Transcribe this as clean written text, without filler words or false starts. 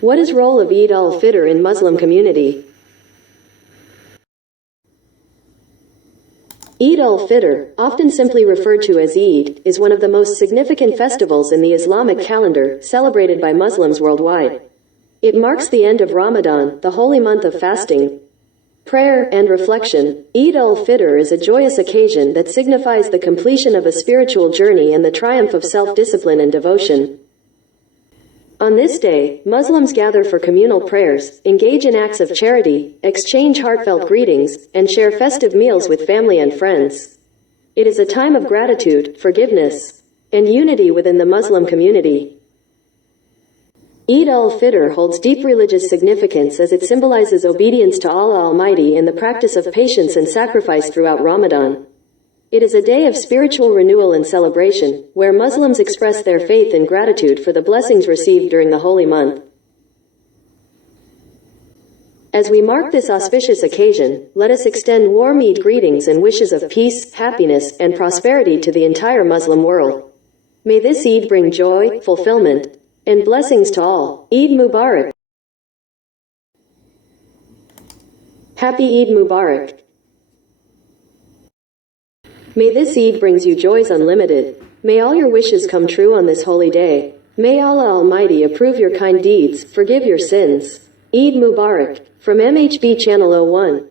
What is role of Eid al-Fitr in Muslim community? Eid al-Fitr, often simply referred to as Eid, is one of the most significant festivals in the Islamic calendar, celebrated by Muslims worldwide. It marks the end of Ramadan, the holy month of fasting, prayer, and reflection. Eid al-Fitr is a joyous occasion that signifies the completion of a spiritual journey and the triumph of self-discipline and devotion. On this day, Muslims gather for communal prayers, engage in acts of charity, exchange heartfelt greetings, and share festive meals with family and friends. It is a time of gratitude, forgiveness, and unity within the Muslim community. Eid al-Fitr holds deep religious significance as it symbolizes obedience to Allah Almighty and the practice of patience and sacrifice throughout Ramadan. It is a day of spiritual renewal and celebration, where Muslims express their faith and gratitude for the blessings received during the holy month. As we mark this auspicious occasion, let us extend warm Eid greetings and wishes of peace, happiness, and prosperity to the entire Muslim world. May this Eid bring joy, fulfillment, and blessings to all. Eid Mubarak. Happy Eid Mubarak. May this Eid brings you joys unlimited. May all your wishes come true on this holy day. May Allah Almighty approve your kind deeds, forgive your sins. Eid Mubarak. From mhb channel01.